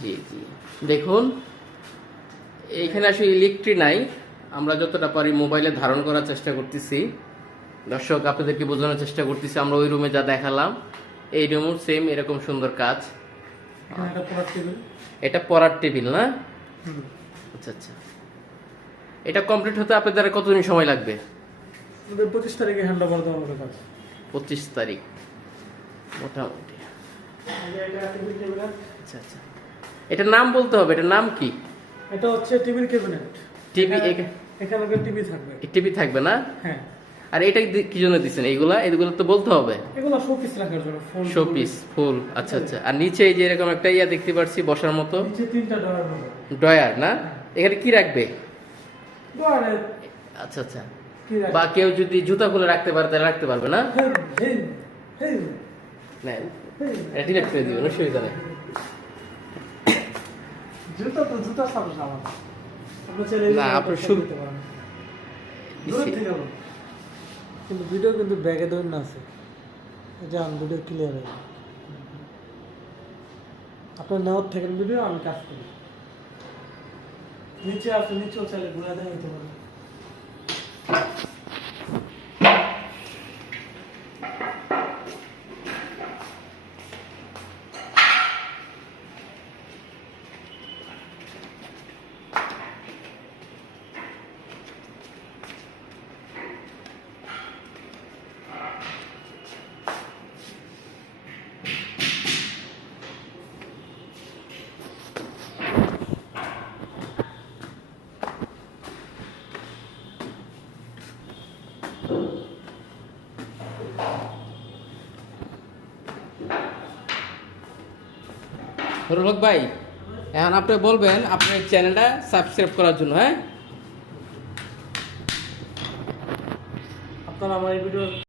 জি জি। দেখুন এইখানে আসলে ইলেকট্রিক নাই। আমরা যতটা পারি মোবাইলে ধারণ করার চেষ্টা করতেছি। দর্শক আপনাদেরকে বোঝানোর চেষ্টা করতেছি আমরা ওই রুমে যা দেখালাম এই রুমও সেম এরকম সুন্দর কাজ। এখানে এটা পড়ার টেবিল না? আচ্ছা আচ্ছা। এটা কমপ্লিট হতে আপনাদের কতদিন সময় লাগবে? পঁচিশ তারিখে হ্যান্ড ওভার দেওয়া হবে কাজ। পঁচিশ তারিখ। মোটামুটি। আচ্ছা আচ্ছা এটার নাম বলতে হবে এটার নাম কি? এটা হচ্ছে টেবিল ক্যাবিনেট। টিভি এখানে টিভি থাকবে। টিভি থাকবে না? হ্যাঁ। আর এটা কি জন্য দিচ্ছেন এইগুলা এগুলো তো বলতে হবে। এগুলো শোপিস রাখার জন্য ফুল শো পিস ফুল আচ্ছা আচ্ছা। আর নিচে এই যে এরকম একটা ইয়া দেখতে পাচ্ছি বসার মতো। নিচে তিনটা ডয়ার হবে। ড্রয়ার না? এখানে কি রাখবে? ডয়ারে আচ্ছা আচ্ছা। বা কেউ যদি জুতা খুলে রাখতে পারে তাহলে রাখতে পারবে না? না। এটা ডিলেট করে দিবেন অসুবিধা নেই জুতা তো জুতা সাপোজ চাইলে না, আপনার বলুন। কিন্তু ভিডিও কিন্তু ব্যাগে ধরে না আছে। যান ভিডিও ক্লিয়ার হবে আপনার নেওয়ার থেকে ভিডিও আমি কাজ করি। নিচে আছে নিচেও চাইলে ঘুরে দেওয়া নিতে পারেন রোলক ভাই, এখন আপনি বলবেন আপনার চ্যানেলটা সাবস্ক্রাইব করার জন্য হ্যাঁ? আপনারা আমার এই ভিডিও